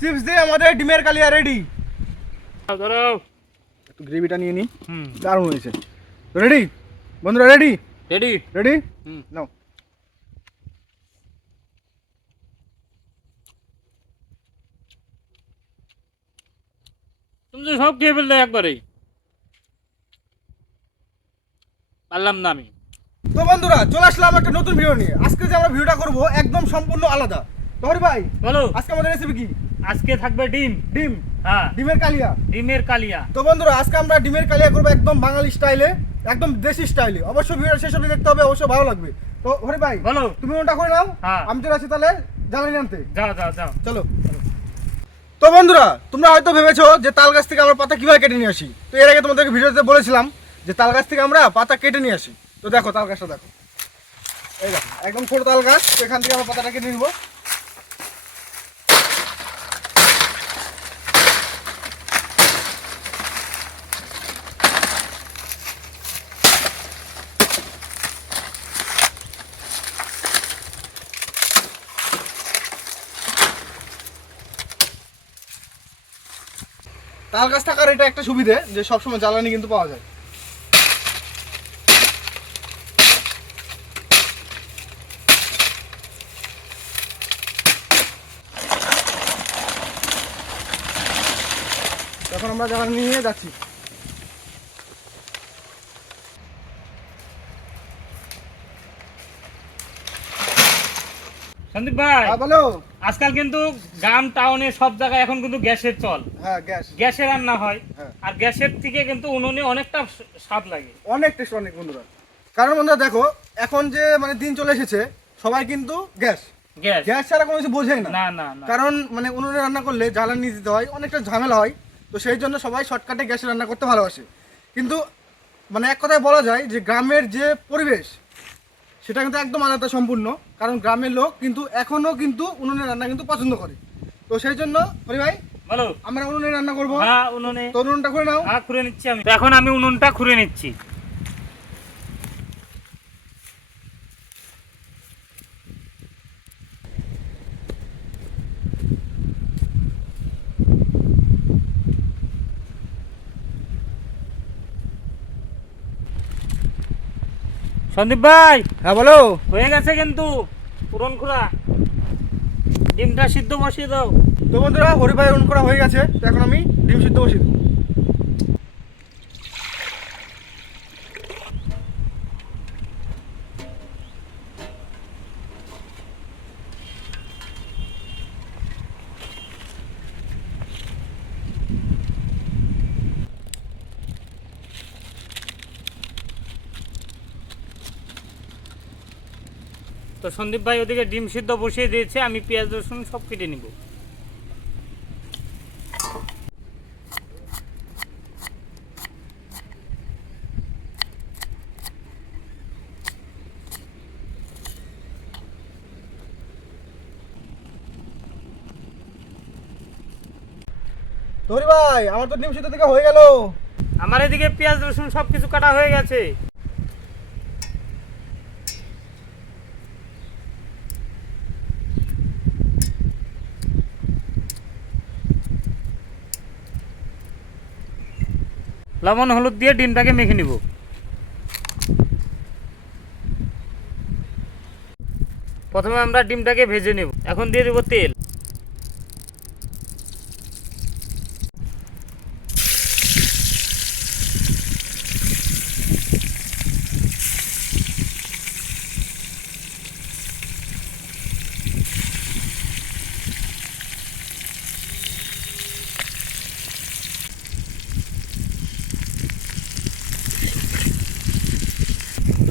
Chips দিয়ে আমাদের ডিমের কালিয়া রেডি ধরো। একটু গ্রেভিটা নিয়ে নিই হুম। দারুণ হয়েছে। রেডি বন্ধুরা রেডি রেডি রেডি হুম। নাও। তুমি তো সব খেয়ে ফেললে একবারেই। পারলাম না আমি। তো বন্ধুরা চলে আসলাম একটা নতুন ভিডিও নিয়ে। আজকে যে আমরা ভিডিওটা করব একদম সম্পূর্ণ আলাদা। তো হরি ভাই বলো। আজকে আমাদের রেসিপি কি? আজকে থাকবে ডিম। ডিম। হ্যাঁ। ডিমের কালিয়া। ডিমের কালিয়া। তো বন্ধুরা আজকে আমরা ডিমের কালিয়া করব একদম বাঙালি স্টাইলে একদম দেশি স্টাইলে। অবশ্যই ভিডিও শেষ অবধি দেখতে হবে অবশ্যই ভালো লাগবে। তো হরি ভাই বলো। তুমি ওটা করে নাও? হ্যাঁ। আমি চলে আসি তাহলে জ্বালানি আনতে। যাও যাও যাও চলো। তো বন্ধুরা তোমরা হয়তো ভেবেছো যে তাল গাছ থেকে আমরা পাতা কীভাবে কেটে নিয়ে আসি। তো এর আগে তোমাদেরকে ভিডিওতে বলেছিলাম যে তাল গাছ থেকে আমরা পাতা কেটে নিয়ে আসি। তো দেখো তাল গাছটা দেখো। এই দেখো একদম ছোট তাল গাছ তো এখান থেকে আমরা পাতাটা কেটে নিবো। তাল কাছ থাকার এটা একটা সুবিধে যে সবসময় জ্বালানি কিন্তু পাওয়া যায়। এখন আমরা জ্বালানি নিয়ে যাচ্ছি। সন্দীপ ভাই হ্যাঁ বলো। আজকাল কিন্তু গ্রাম টাউনে সব জায়গায় এখন কিন্তু গ্যাসের চল। হ্যাঁ গ্যাস। গ্যাসে রান্না হয়। হ্যাঁ। আর গ্যাসের থেকে কিন্তু উনুনে অনেকটা স্বাদ লাগে। অনেক টেস্ট অনেক বন্ধুরা। কারণ বন্ধুরা দেখো এখন যে মানে দিন চলে এসেছে সবাই কিন্তু গ্যাস। গ্যাস। গ্যাস ছাড়া কোনো কিছু বোঝেই না। না না না। কারণ মানে উনুনে রান্না করলে জ্বালানি দিতে হয় অনেকটা ঝামেলা হয়। তো সেই জন্য সবাই শর্টকাটে গ্যাসে রান্না করতে ভালোবাসে। কিন্তু মানে এক কথায় বলা যায় যে গ্রামের যে পরিবেশ সেটা কিন্তু একদম আলাদা সম্পূর্ণ। কারণ গ্রামের লোক কিন্তু এখনও কিন্তু উনুনে রান্না কিন্তু পছন্দ করে। তো সেই জন্য হরি ভাই বলো। আমরা উনুনে রান্না করব। হ্যাঁ উনুনে। তো উনুনটা খুলে নাও। হ্যাঁ খুঁড়ে নিচ্ছি আমি। তো এখন আমি উনুনটা খুলে নিচ্ছি। সন্দীপ ভাই হ্যাঁ বলো। হয়ে গেছে কিন্তু পুরন খোড়া। ডিমটা সিদ্ধ বসিয়ে দাও। তো বন্ধুরা হরি ভাই করা হয়ে গেছে তো এখন আমি ডিম সিদ্ধ বসিয়ে দেবো। তো সন্দীপ ভাই ওদিকে ডিম সিদ্ধ বসিয়ে দিয়েছে আমি পেঁয়াজ রসুন সব কেটে নিব। ভাই আমার তো ডিম সিদ্ধ থেকে হয়ে গেল। আমার এদিকে পেঁয়াজ রসুন সব কিছু কাটা হয়ে গেছে। লবণ, হলুদ দিয়ে ডিমটাকে মেখে নিব। প্রথমে আমরা ডিমটাকে ভেজে নেব। এখন দিয়ে দেবো তেল।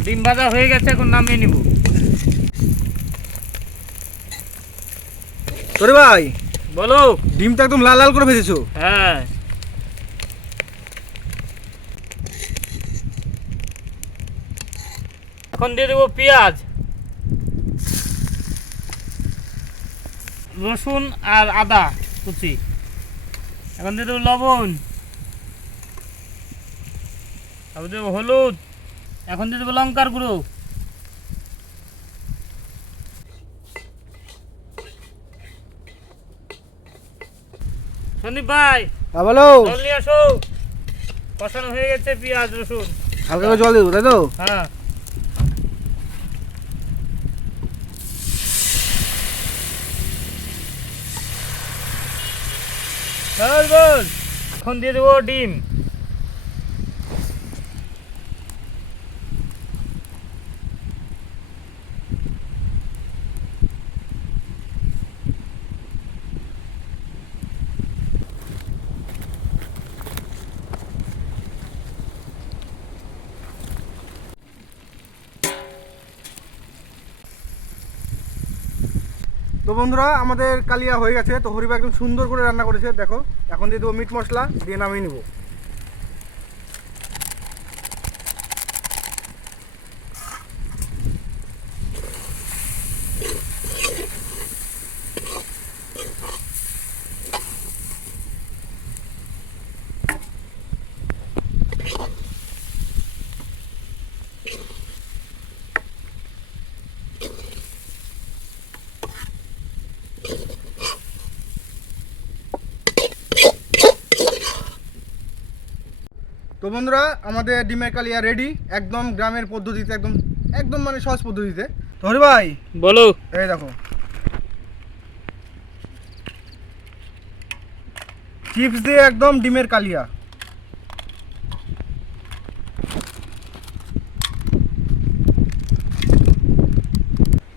ডিম ভাজা হয়ে গেছে এখন নামিয়ে নিব। তোরে ভাই বলো। ডিমটা একদম লাল লাল করে ভেজেছো? হ্যাঁ। এখন দিয়ে দেবো পেঁয়াজ রসুন আর আদা কুচি। এখন দিয়ে দেবো লবণ তারপর দেবো হলুদ। এখন দিয়ে দেবো লঙ্কার গুঁড়ো। সন্দীপ ভাই হ্যাঁ বলো। জল আসো। কষানো হয়ে গেছে পেঁয়াজ রসুন। হালকা করে জল দেবো তাই তো? হ্যাঁ। বল বল। এখন দিয়ে দেবো ডিম। তো বন্ধুরা, আমাদের কালিয়া হয়ে গেছে। তো হরিবা একদম সুন্দর করে রান্না করেছে। দেখো, এখন দিয়ে দেবো মিট মশলা দিয়ে নামিয়ে নিবো। বন্ধুরা আমাদের ডিমের কালিয়া রেডি একদম গ্রামের পদ্ধতিতে একদম একদম মানে সহজ পদ্ধতিতে। তো হরি ভাই বলো। এই দেখো। চিপস দিয়ে একদম ডিমের কালিয়া।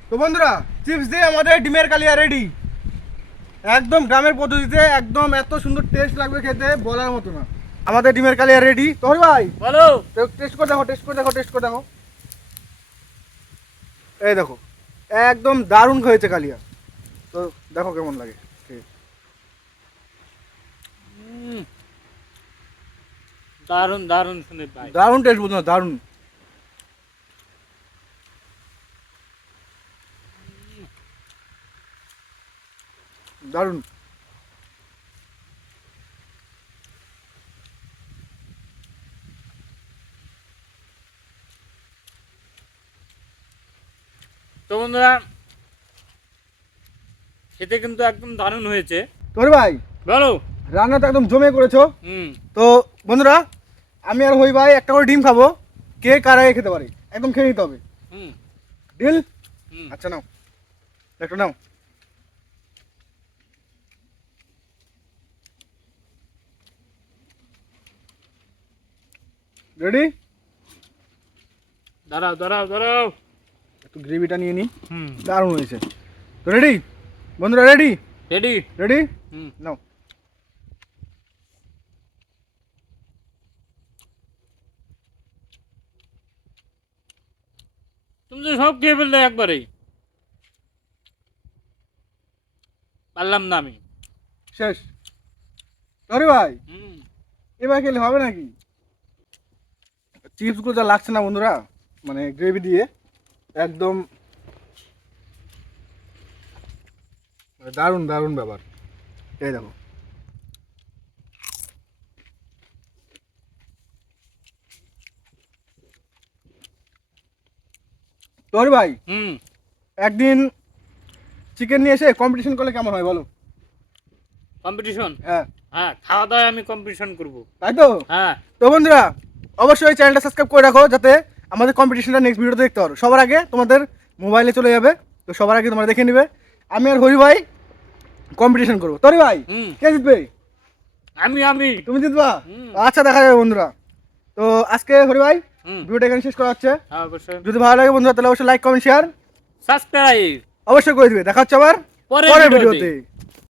তো বন্ধুরা চিপস দিয়ে আমাদের ডিমের কালিয়া রেডি একদম গ্রামের পদ্ধতিতে একদম এত সুন্দর টেস্ট লাগবে খেতে বলার মতো না। আমাদের ডিমের কালিয়া রেডি তো হরি ভাই বলো। টেস্ট করে দেখো টেস্ট করে দেখো টেস্ট করে দেখো। এই দেখো একদম দারুণ হয়েছে কালিয়া। তো দেখো কেমন লাগে। দারুণ দারুণ সন্দীপ ভাই। দারুণ টেস্ট বুঝো না দারুণ। দারুণ। বন্ধুরা খেতে কিন্তু একদম দারুণ হয়েছে। তোর ভাই বলো। রান্না তো একদম জমে করেছ। হুম। তো বন্ধুরা আমি আর হই ভাই একটা করে ডিম খাব কে কার আগে খেতে পারে একদম খেয়ে নিতে হবে। হুম। ডিল? আচ্ছা নাও। একটু নাও। রেডি দাঁড়াও দাঁড়াও দাঁড়াও। একটু গ্রেভিটা নিয়ে নিই। হুম। দারুণ হয়েছে। তো রেডি বন্ধুরা রেডি রেডি রেডি হুম। নাও। তুমি তো সব খেয়ে ফেললে একবারেই। পারলাম না আমি। শেষ। সরি ভাই হুম। এবার খেলে হবে নাকি? চিপসগুলো যা লাগছে না বন্ধুরা মানে গ্রেভি দিয়ে একদম মানে দারুণ দারুণ ব্যাপার। এই দেখো। তোর ভাই হুম। একদিন চিকেন নিয়ে এসে কম্পিটিশন করলে কেমন হয় বলো? কম্পিটিশন হ্যাঁ। হ্যাঁ খাওয়া দাওয়ায় আমি কম্পিটিশন করব। তাই তো? হ্যাঁ। তো বন্ধুরা অবশ্যই চ্যানেলটা সাবস্ক্রাইব করে রাখো যাতে আমাদের কম্পিটিশনটা নেক্সট ভিডিওতে দেখতে পারো। সবার আগে তোমাদের মোবাইলে চলে যাবে তো সবার আগে তোমরা দেখে নিবে। আমি আর হরি ভাই কম্পিটিশন করব। তোরি ভাই কে জিতবে? আমি আমি। তুমি জিতবা? আচ্ছা দেখা যাবে বন্ধুরা। তো আজকে হরি ভাই ভিডিওটা এখানে শেষ করা হচ্ছে। হ্যাঁ যদি ভালো লাগে বন্ধুরা তাহলে অবশ্যই লাইক কমেন্ট শেয়ার সাবস্ক্রাইব অবশ্যই করে দিবে। দেখা হচ্ছে আবার পরের। ভিডিওতে।